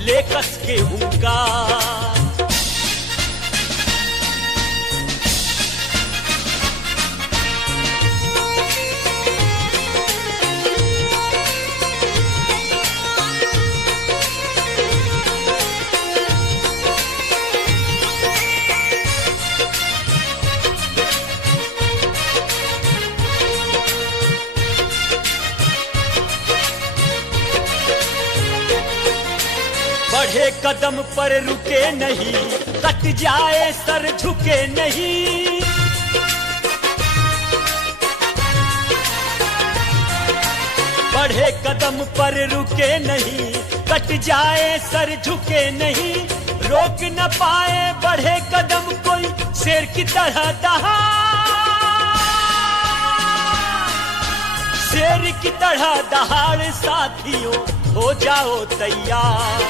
ले कस के हुंकार। बढ़े कदम पर रुके नहीं, कट जाए सर झुके नहीं। बढ़े कदम पर रुके नहीं, कट जाए सर झुके नहीं। रोक न पाए बढ़े कदम कोई शेर की तरह दहाड़, शेर की तरह दहाड़। साथियों हो जाओ तैयार।